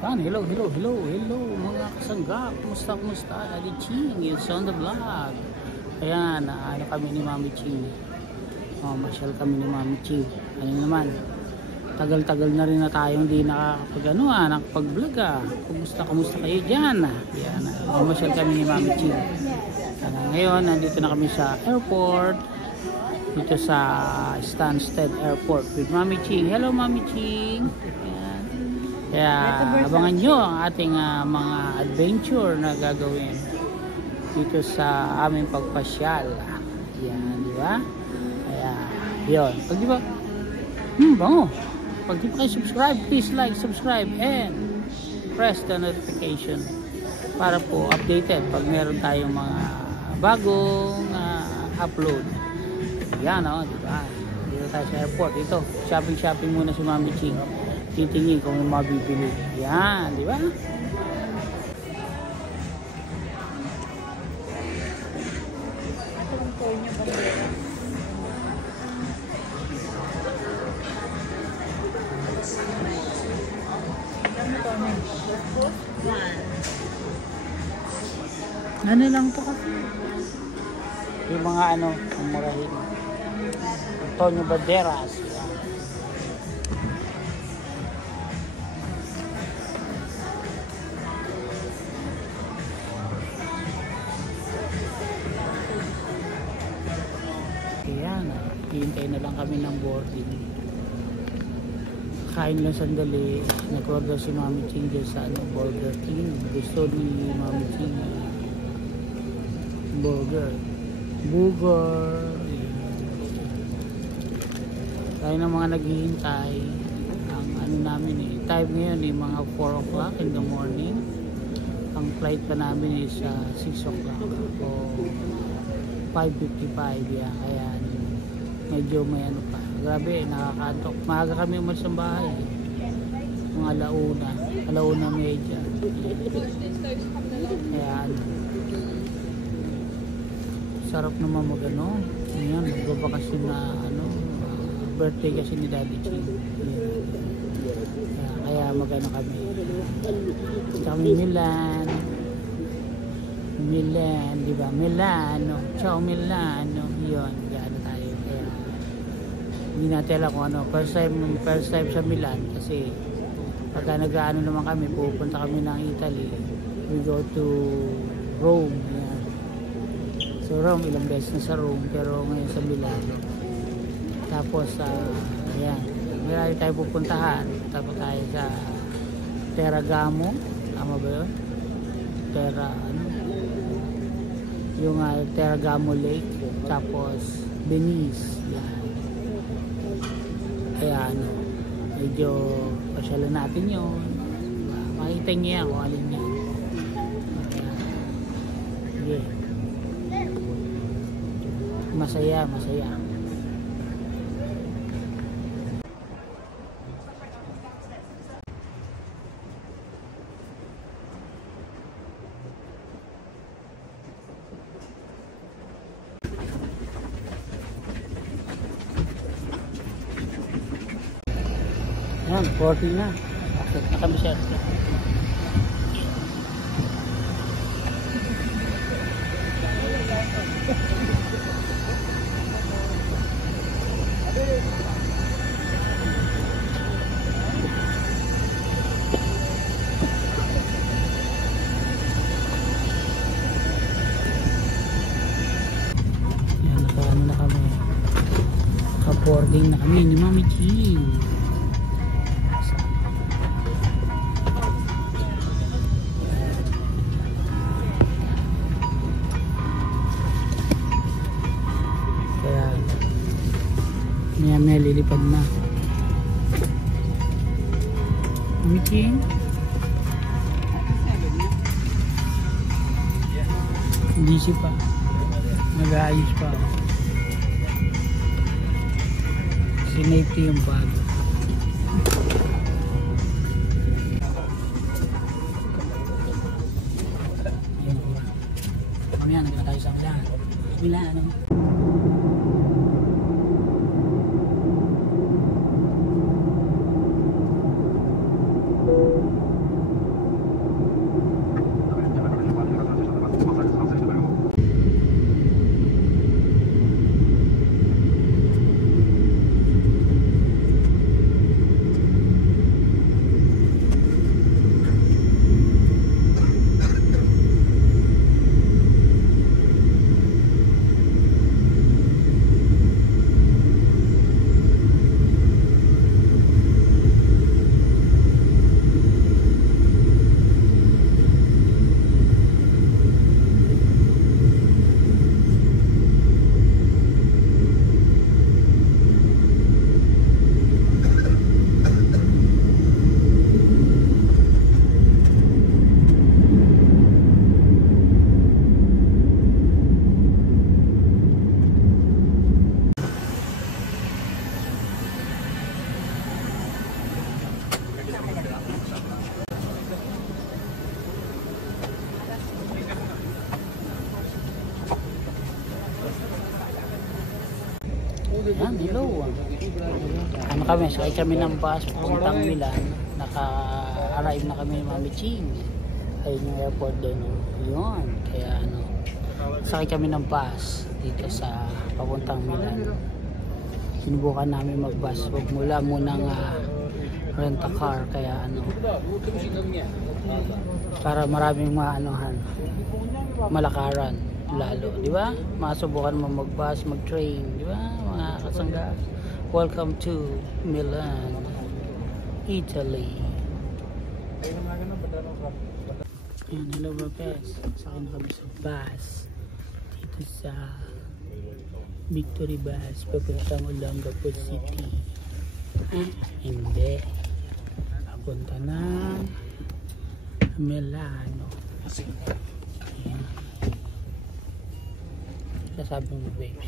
Yan, hello mga kasangga. Kumusta? Daddy Ching is on the vlog. Ayan, ano kami ni Mami Ching. Masyal kami ni Mami Ching. Ano naman, tagal-tagal na rin na tayong di nakapag-vlog Kumusta kayo dyan? Yan, masyal kami ni Mami Ching. Ngayon, nandito na kami sa airport. Dito sa Stansted Airport with Mami Ching. Hello Mami Ching. Ayan. Kaya abangan nyo ang ating mga adventure na gagawin dito sa aming pagpasyal. Yan, di ba? Kaya, yun. Pag di ba, bango. Pag di pa kayo subscribe, please like, subscribe, and press the notification para po updated pag meron tayong mga bagong upload. Yan o, diba? Dito tayo sa airport. Ito, shopping muna si Mami Ching. Titingin kung may mabibili. Yan, diba? Ano lang to kasi? Yung mga umurahin. Antonio Banderas. Ayan, hihintay na lang kami ng boarding. Kain lang sandali. Nag-order si Mami Ching dyan sa Burger King. Gusto ni Mami Ching burger. Tayo ng mga naghihintay. Ang namin time ngayon mga 4 o'clock in the morning. Ang flight pa namin is 6 o'clock o 5:55 yan. Kaya medyo may pa. Grabe, nakakaantok. Maaga kami umalis ng bahay. Mga alauna medya. Kaya sarap naman ayan, magbabakasyon na birthday kasi ni Daddy Ching. Kaya kami. Kami Milan, di ba? Milano, ciao Milano. Yun, gaano tayo. Kaya hindi natin alam kung first time sa Milan kasi pagka nag-aano naman kami, pupunta kami ng Italy. We go to Rome. Ayan. So Rome, ilang beses na sa Rome, pero ngayon sa Milano. Tapos, ayan, marami tayo pupuntahan. Tapos tayo sa Terragamo. Tama ba yun? Yung Terragamo Lake. Tapos, Venice. Yan. Kaya medyo pasyalan natin yun. Makita niyo yan kung alin yan. Okay. Masaya. Yan, 40 na. Akit na kami siya. Boarding na kami ni Mami Ching. Kaya may lilipad na. Mami Ching, busy pa, nag-aayos pa. Sinafety yung bag. Ayan po. Mamaya nagla tayo sa Milano. Yan, hello. Ano kami, sakay kami ng bus pupuntang Milan. Naka-arrive na kami ng Mami Ching. Ayun yung airport doon. Yun, kaya ano, sakay kami ng bus dito sa papuntang Milan. Sinubukan namin mag-bus. Wag munang rent a car, kaya ano, para maraming maanohan, malakaran lalo, di ba? Masubukan mo mag-bus, mag-train, di ba mga kasangga? Welcome to Milan, Italy. Ayan, hello Bapes, sakay na kami sa bus dito sa Victory Bus papuntang Olongapo City. Hindi, papunta ng Milano. Ayan. Sasabi mo, babe.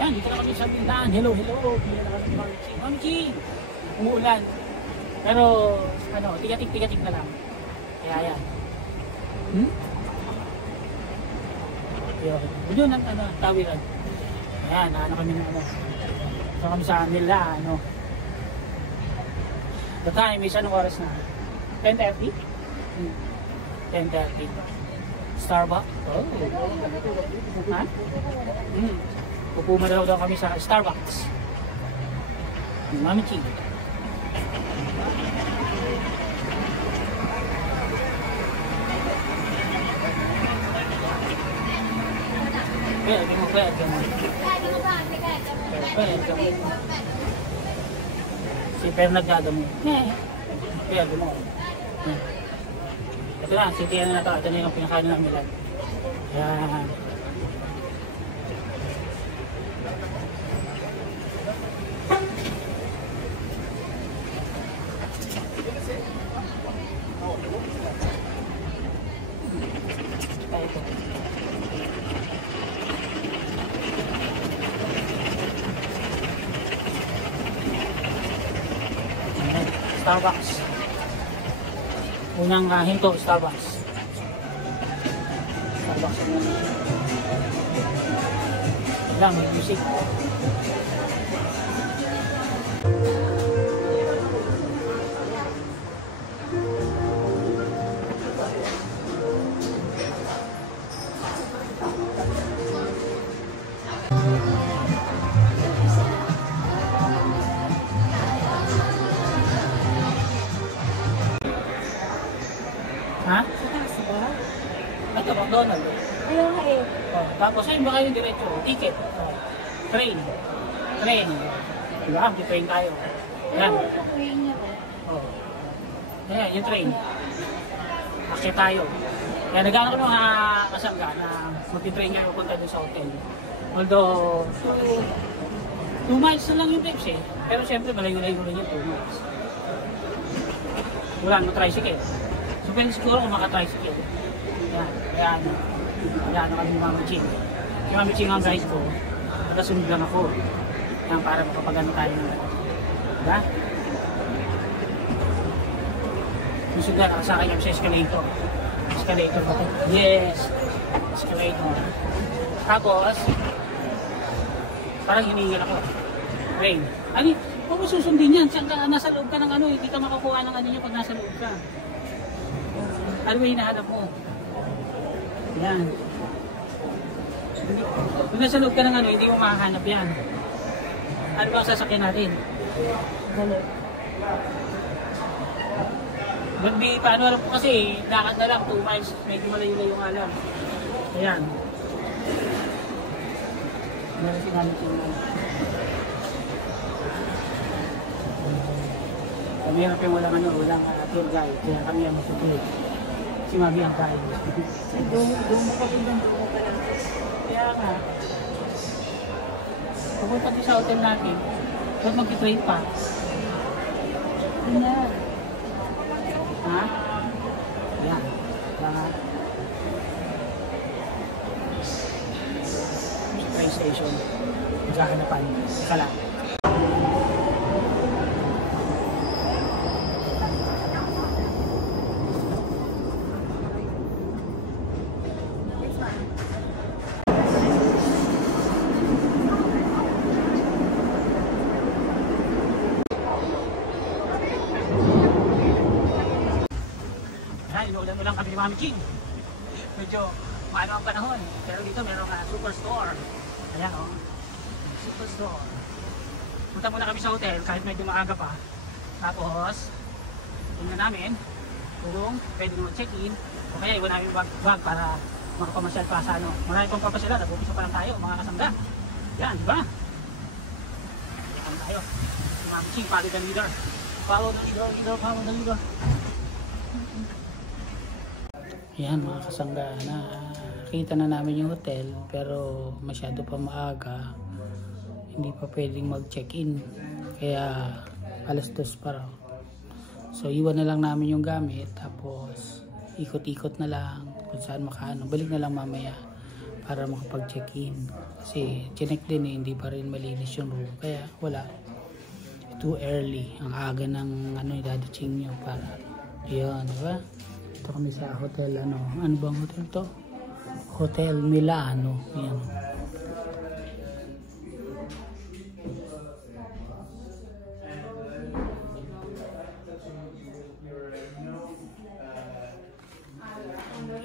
Yan, dito na kami sa Bintaan. Hello, hello. Dito na kami sa Mami Ching. Mami Ching! Umuulan. Pero, ano, tigatig na lang. Kaya yan. Yun. Yun ang tawiran. Ayan, ano kami ng ano. Ito kami sa nila, ano. The time is, anong oras na? 10:30? 10:30. Starbucks? Oh. Ha? Pupuma daw kami sa Starbucks. Mami Ching. Pwede mo. Si Per nagdadamo. Pwede mo. Ito na, sitiyan na ito. Ito na yung pinakain ng Milan. Yan. Starbucks. Unang hinto, Starbucks. Starbucks. Lang, may music. Ha? Ito, McDonald's. Ayaw nga eh. Oh, tapos ayun ba kayo diretso? Ticket. Oh. Train. Diba? Train tayo. Yan. Oh. Ayan, yung train. Akit tayo. Kaya nag-ano ko mga kasangga na mag-train kayo punta doon sa hotel. Although, 2 miles na lang yung trips eh. Pero siyempre, malayo-layo rin yung 2 miles. Wala mo tricycle. So, pwede siguro kung maka-tricycle. Yan. Kaya kami ni Mami Ching. Si Mami Ching ang guide ko. Nakasunod lang ako. Yan, para makapagano tayo ng diba? Gusto na, nakasakay kami sa escalator. Escalator ba ito? Yes! Escalator. Tapos, parang hiningal ako. Rain. Ano, huwag mo susundin yan. Nasa loob ka ng ano, hindi ka makakuha ng ano niya pag nasa loob ka. Ano ba hinahanap mo? Yan. Kung nasa loob ka ng ano, hindi mo makahanap yan. Ano ba ang sasakyan natin? Ba't di paano alam ko kasi, lakad na lang 2 miles, medyo malayo-layo nga lang. Ayan. Meron si Mami Ching. Kami yung walang tour guide, kaya kami ang masusunod. Si Mami ang kain. Dumo ko din ang dumo ka lang. Kaya nga. Pupunta din sa hotel natin. Ba't mag-train pa? Ganyan. Ha? Yan. Kaya train station. Maghahanapan. Teka lang. Inuulan-ulan kami ni Mami Ching. Medyo maano ang panahon. Pero dito meron superstore. Ayan o. Superstore. Punta muna kami sa hotel kahit medyo maaga pa. Tapos, tingnan namin kung pwede naman check-in. O kaya iwan namin bag para makapamasyal pa sa ano. Marami pang papasyala. Nag-upisa pa lang tayo mga kasangga. Yan, di ba? Yan tayo. Si Mami Ching, follow the leader. Follow the leader, follow the leader. Yan mga kasangga, nakita na namin yung hotel pero masyado pa maaga, hindi pa pwedeng mag-check-in kaya alas 2 pa raw. So iwan na lang namin yung gamit tapos ikot-ikot na lang kung saan makaano, balik na lang mamaya para makapag-check-in kasi chinek din hindi pa rin malinis yung room kaya wala, too early, ang aga ng ano Daddy Ching nyo para yun, diba? Ito kami sa hotel, ano bang hotel to? Hotel Milano. Yan.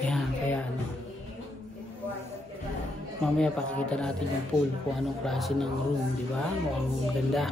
Yan, kaya ano. Mamaya pakikita natin yung pool kung anong klase ng room, di ba? Mukhang ganda.